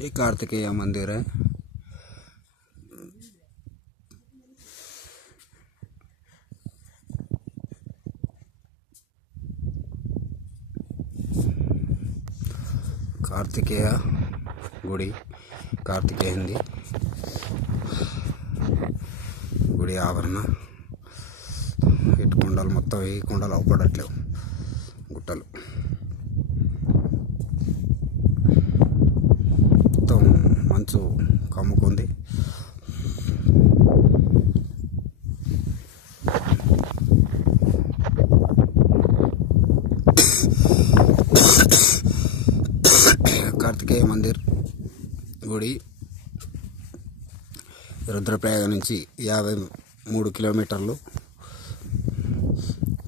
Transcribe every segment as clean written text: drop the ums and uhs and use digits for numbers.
ये कार्तिकेय मंदिर है। కార్తికేయ గుడి, కార్తికేయంది గుడి ఆవరణ. ఇటు కొండలు మొత్తం ఈ కొండలు అవపడట్లేవు, గుట్టలు మొత్తం మంచు కమ్ముకుంది. కార్తికేయ మందిర్ గుడి రుద్రప్రయాగ నుంచి 53 కిలోమీటర్లు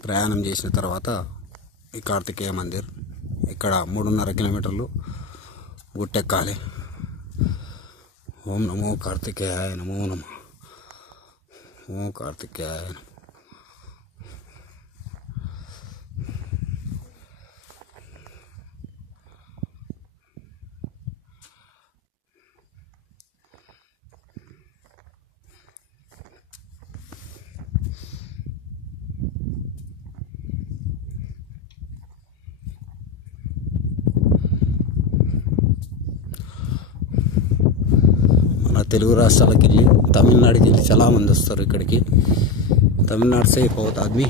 ప్రయాణం చేసిన తర్వాత ఈ కార్తికేయ మందిర్. ఇక్కడ 3.5 కిలోమీటర్లు గుట్టెక్కాలి. ఓం నమో కార్తికేయాయ నమో నమః. ఓం కార్తికేయాయ నమః. తెలుగు రాష్ట్రాలకు వెళ్ళి तमिलनाडु के लिए चला मंद वस्तारू इక్కడికి. तमिलनाडु से बहुत आदमी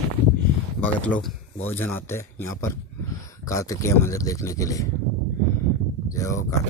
भगत लोग बहुत जन आते हैं यहाँ पर कार्तिकेय मंदिर देखने के लिए. जय हो कार्तिकेय.